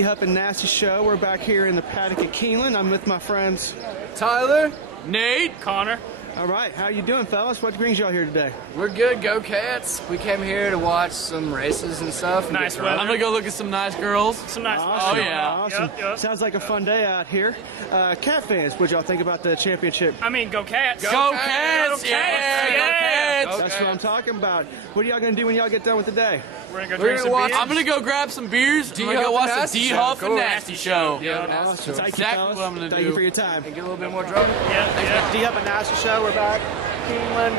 Huff and Nasty Show. We're back here in the paddock at Keeneland. I'm with my friends Tyler, Nate, Connor. All right, how you doing, fellas? What brings y'all here today? We're good, go Cats. We came here to watch some races and stuff. And nice weather. I'm gonna go look at some nice girls. Some nice Awesome. weather. Oh yeah. Awesome. Yep. Sounds like a fun day out here. Cat fans, what y'all think about the championship? I mean, go Cats. Go Go Cats! Cats! Yeah, Yeah. go Cats! That's what I'm talking about. What are y'all going to do when y'all get done with the day? We're gonna go We're drink gonna some watch. beers. I'm gonna go grab some beers. I'm gonna go watch the D Huff and Nasty Show. Yeah, Awesome. Thank you, Exactly fellas. what I'm gonna Thank do. you for your time. And get a little bit more drunk. Yeah. D Huff and Nasty Show. We're back. Keeneland.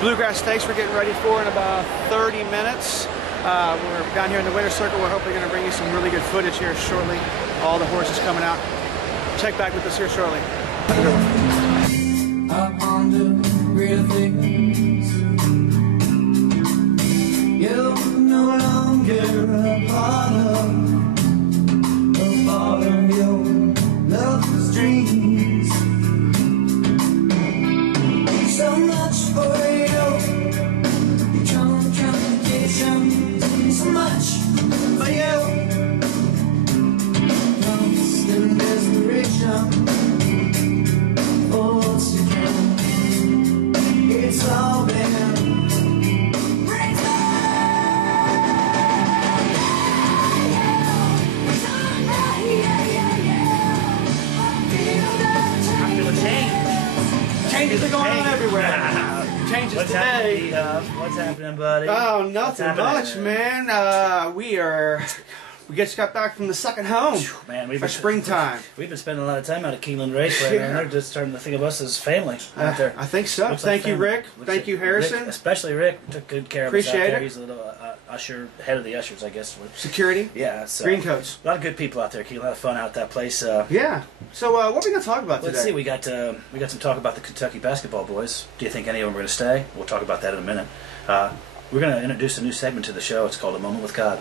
Bluegrass Stakes we're getting ready for in about 30 minutes. We're down here in the winter circle. We're hopefully going to bring you some really good footage here shortly. All the horses coming out. Check back with us here shortly. Have a good one. I ponder real things. You're no longer a part of your love's dreams. So much for you, truncation. So much for you, constant desperation. Force you can, it's all been. I feel a change. Changes are going on everywhere. Changes What's today. happening, What's happening, buddy? Oh, nothing happening? much, man. We just got back from the second home Man, for springtime. We've been spending a lot of time out at Keeneland Raceway, man. They're just starting to think of us as family out there. I think so. Looks like Thank you, family. Rick. Looks Thank like you, Harrison. Rick, especially Rick took good care of us out Appreciate there. it. He's a little usher, head of the ushers, I guess. Security. Yeah, so Green coats. a lot of good people out there. Keeneland, a lot of fun out that place. Yeah. So what are we going to talk about Let's today? see. We got some talk about the Kentucky basketball boys. Do you think any of them are going to stay? We'll talk about that in a minute. We're going to introduce a new segment to the show. It's called A Moment with God.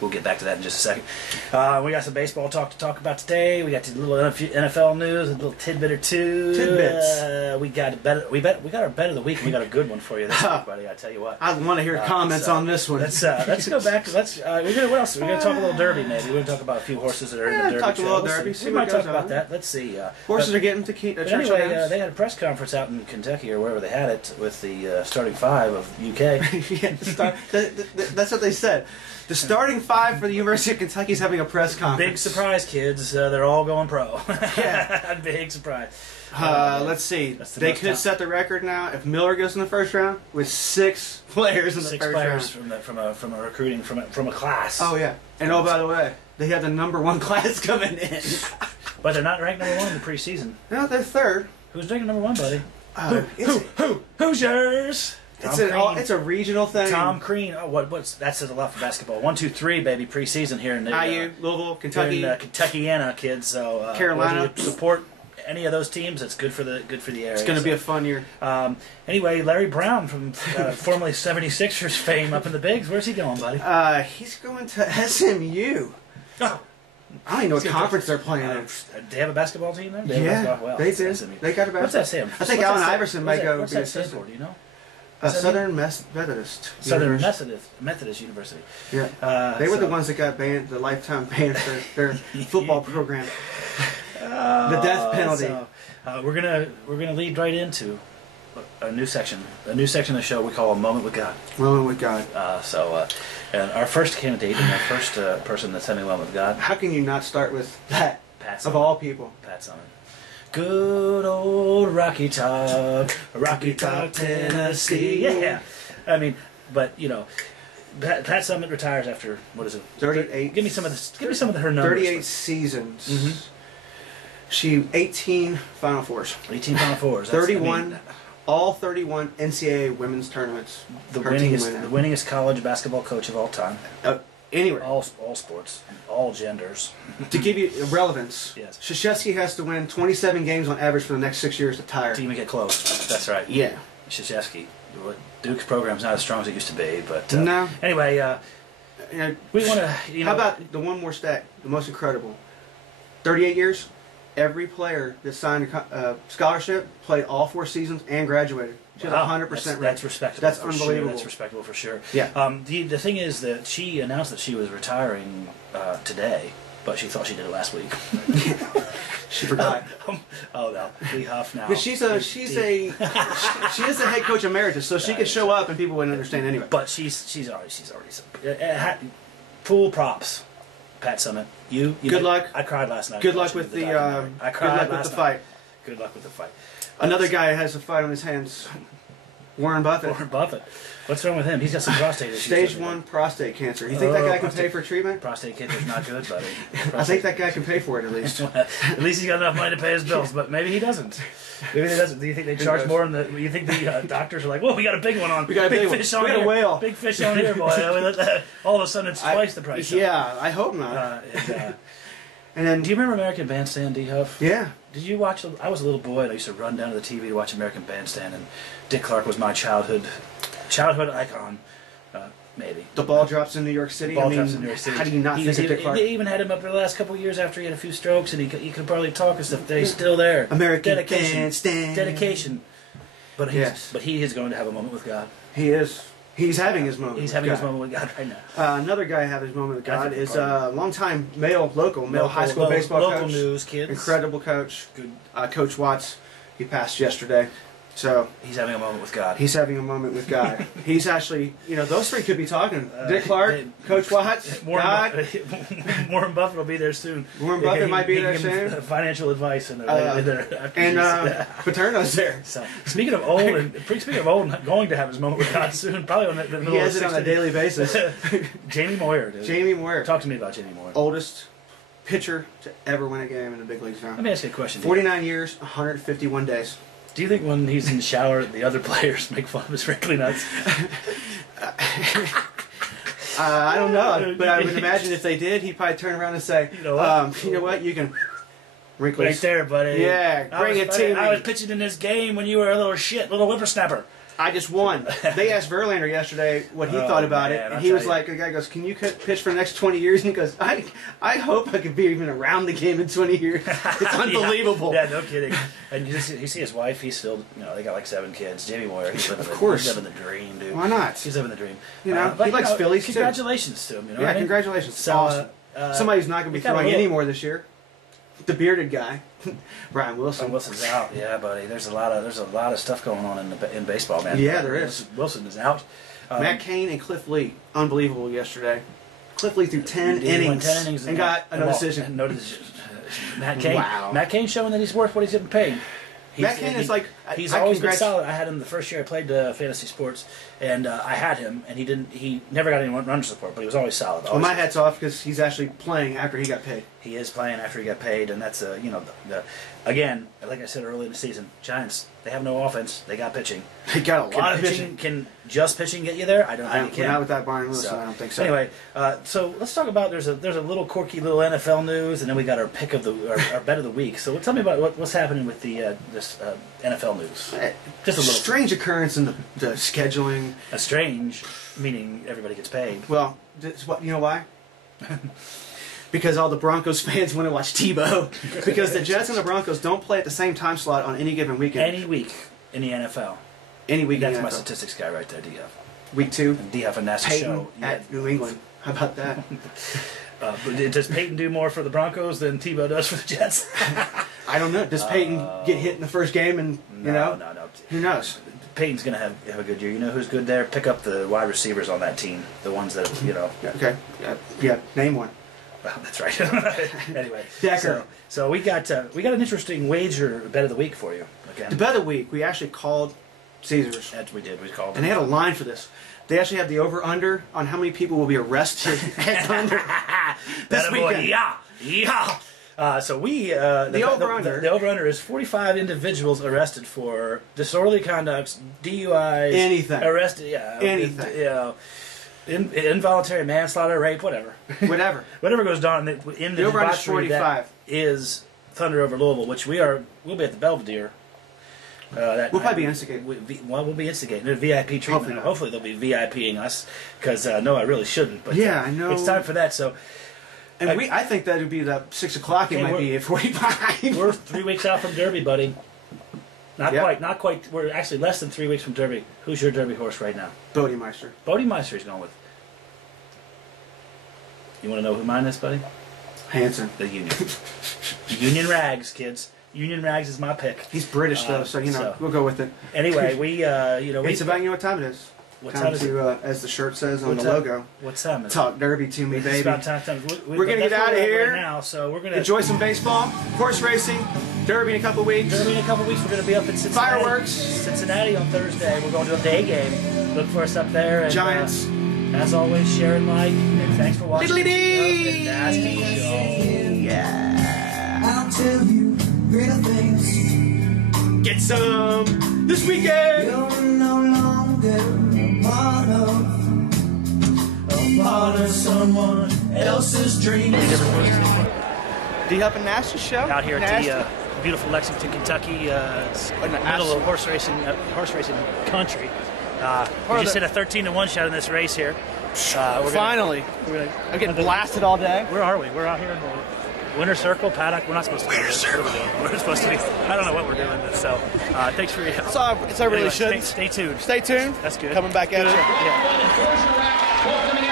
We'll get back to that in just a second. We got some baseball talk to talk about today. We got a little NFL news, a little tidbit or two. Tidbits. We got our bet of the week. And we got a good one for you this week, buddy. I tell you what. I want to hear comments on this one. Let's go back. We're gonna what else? We're gonna talk a little derby, maybe. We're gonna talk about a few horses that are in the derby. talk a little We'll derby, see. see We what might talk goes about on. that. Let's see. Horses are getting to But Churchill anyway, Downs. they had a press conference out in Kentucky or wherever they had it with the starting five of UK. Yeah, that's what they said. The starting five for the University of Kentucky is having a press conference. Big surprise, kids. They're all going pro. Yeah. Big surprise. Let's see. That's the They most could set the record now if Miller goes in the first round with 6 players in the Six first players round. from a recruiting from a class. Oh yeah. And oh, by the way, they have the #1 class coming in. But they're not ranked number one in the preseason. No, they're third. Who's ranked number one, buddy? Who's yours? It's a regional thing. Tom Crean. Oh, that says a lot for basketball. 1, 2, 3, baby. Preseason here in IU, Louisville, Kentucky, Kentuckyana kids. So Carolina. whether you support any of those teams. It's good for the area. It's going to be a fun year. Anyway, Larry Brown from formerly 76ers fame up in the bigs. Where's he going, buddy? He's going to SMU. Oh. I don't even know what conference they're playing in. Do they have a basketball team there? Yeah, well, they do. SMU. They got a basketball. What's that stand? I think Allen Iverson might go what's be that stand assistant. for? Do you know? Southern Methodist. Southern University. Methodist University. Yeah, they were the ones that got banned, the lifetime ban for their football program. The death penalty. So, we're gonna lead right into a new section of the show we call A Moment with God. Moment with God. And our first candidate and our first person that's having a moment with God. How can you not start with that? Pat Of Summitt. all people. Pat Summitt. Good old Rocky Top, Tennessee. Yeah, I mean, but you know, Pat Summitt retires after what is it? 38. Give me some of her numbers. 38 seasons. She 18 Final Fours. 18 Final Fours. 31. All 31 NCAA women's tournaments. The her team winningest college basketball coach of all time. Anyway, All sports, all genders. to give you relevance, Yes. Krzyzewski has to win 27 games on average for the next 6 years to tire. To even get close. That's right. Yeah. Krzyzewski. Duke's program's not as strong as it used to be, but No. Anyway, You know, we want to. how about the one more stat, the most incredible? 38 years, every player that signed a scholarship played all 4 seasons and graduated. She's Wow. 100% That's respectable. That's for unbelievable. Sure. That's respectable for sure. Yeah. The thing is that she announced that she was retiring today, but she thought she did it last week. She forgot. Oh no, we huff now. But she is the head coach emeritus, so she could show up and people wouldn't understand anyway. But she's already full props. Pat Summitt, you good luck. I cried last night. Good luck with the I cried good luck with last the night. fight. Good luck with the fight. Another guy has a fight on his hands. Warren Buffett. Warren Buffett. What's wrong with him? He's got some prostate issues. Stage 1 prostate cancer. You think that guy can pay for treatment? Prostate cancer's not good, buddy. I think that guy can pay for it at least. At least he's got enough money to pay his bills, but maybe he doesn't. Maybe he doesn't. Do you think they charge more? You think the doctors are like, "Whoa, we got a big one on. We got a big fish one. on We got here. a whale. Big fish on here, boy." All of a sudden, it's twice the price. Yeah, I hope not. And then, do you remember American Bandstand, D. Huff? Yeah. Did you watch? I was a little boy, and I used to run down to the TV to watch American Bandstand, and Dick Clark was my childhood icon. Maybe. The ball drops in New York City. Ball drops in New York City. How do you not think of Dick Clark? They even had him up there the last couple of years after he had a few strokes, and he could barely talk and stuff. He's still there. American Bandstand. Dedication. But yes. But he is going to have a moment with God. He is. He's having his moment. He's having his moment with God right now. Another guy having his moment with God is a longtime local high school local, baseball local coach. News kids. Incredible coach. Good. Coach Watts. He passed yesterday. So he's having a moment with God. He's having a moment with God. He's actually, those three could be talking. Dick Clark, Coach Watts, God. Warren Buffett will be there soon. Warren Buffett might be there soon. Financial advice and Paterno's there. So, speaking of old and going to have his moment with God soon, probably on the middle he has it on a daily basis. Jamie Moyer, dude. Jamie Moyer. Talk to me about Jamie Moyer. Oldest pitcher to ever win a game in the big leagues now. Let me ask you a question. 49 years, 151 days. Do you think when he's in the shower, the other players make fun of his wrinkly nuts? I don't know, but I would imagine if they did, he'd probably turn around and say, you know what, you can wrinkles. Right there, buddy. Yeah, bring it to me. I was pitching in this game when you were a little whippersnapper. I just won. They asked Verlander yesterday what he thought about it, and he was like, the guy goes, "Can you pitch for the next 20 years?" And he goes, I hope I could be even around the game in 20 years. It's unbelievable. Yeah, no kidding. And you see his wife, he's still, they got like 7 kids. Jamie Moyer, he's living the dream, dude. He living the dream. He likes Phillies too. Congratulations to him, Yeah, congratulations. So, awesome. Somebody's not going to be throwing any more this year. The bearded guy, Brian Wilson. Wilson's out, yeah, buddy. There's a lot of stuff going on in baseball, man. Yeah, there is. Wilson is out. Matt Cain and Cliff Lee, unbelievable yesterday. Cliff Lee threw 10 innings and got no decision. No decision. Matt Cain. Wow. Matt Cain showing that he's worth what he's getting paid. Matt Cain is like he's always been solid. I had him the first year I played fantasy sports, and I had him, and he never got any run support, but he was always solid. Well, my hat's off because he's actually playing after he got paid. He is playing after he got paid, and that's again, like I said early in the season, Giants, they have no offense, they got pitching. They got a lot of pitching. Can just pitching get you there? I don't think it can. Not without Brian Wilson, I don't think so. Anyway, so let's talk about there's a little quirky little NFL news, and then we got our pick of our bet of the week. So tell me about what's happening with the this NFL news. Just a little strange occurrence in the scheduling. A strange, meaning everybody gets paid. Well, you know why? Because all the Broncos fans want to watch Tebow. Because the Jets and the Broncos don't play at the same time slot on any given weekend. Any week in the NFL. Any week. That's my statistics guy right there, D-Huff. Week 2. Dhuffandnastyshow at New England. How about that? Does Peyton do more for the Broncos than Tebow does for the Jets? I don't know. Does Peyton get hit in the first game and, No. Who knows? Peyton's going to have a good year. You know who's good there? Pick up the wide receivers on that team. The ones that, Okay. Yeah, name one. Well, that's right. Anyway. Decker. So we got an interesting wager bet of the week for you. Again. The bet of the week, we actually called Caesars. That we did. We called And they had a line for this. They actually have the over-under on how many people will be arrested at Thunder this weekend. Yeah. So we the over-under. The over-under is 45 individuals arrested for disorderly conduct, DUIs, anything, arrested, anything, involuntary manslaughter, rape, whatever, whatever goes down in the over-under is 45. Is Thunder over Louisville, which we'll be at the Belvedere. We'll probably be instigating. We'll be instigating. A VIP treatment. Hopefully they'll be VIPing us, because no, I really shouldn't. But yeah, I know. It's time for that. So, and I think that would be the 6 o'clock. It might be at 45. We're 3 weeks out from Derby, buddy. Not Yep. quite, not quite. We're actually less than 3 weeks from Derby. Who's your Derby horse right now? Bodemeister. Bodemeister is going with. You want to know who mine is, buddy? Hanson. The Union. Union Rags, kids. Union Rags is my pick. He's British though, so you know we'll go with it. Anyway, we Hey, Savannah, you know what time it is? What time time is it? as the shirt says on What the time? logo. What time is it? Talk Derby to me, It's baby. about time. We're gonna but get that's out of where we're at here. right now. So we're gonna Enjoy some baseball, horse racing, Derby in a couple weeks. Derby in a couple weeks. We're gonna be up in Cincinnati. Fireworks. Cincinnati on Thursday. We're going to a day game. Look for us up there. And, Giants. As always, share and like. And thanks for watching. Diddly-dee! The Nasty Show. Yeah. I'll tell you greater things. Get some this weekend. You're no longer a part of someone else's dreams. Dhuffandnastyshow show Out here Nasty. at the beautiful Lexington, Kentucky. It's in the middle of horse racing country. We just hit a 13-1 shot in this race here. Finally, I'm getting blasted all day. Where are we? We're out here in the winter circle paddock. We're not supposed to be here. What are we doing? We're supposed to be. I don't know what we're doing. So thanks for your help. So I really Anyway, shouldn't. Stay tuned. Stay tuned. That's good. Coming back at you. Yeah.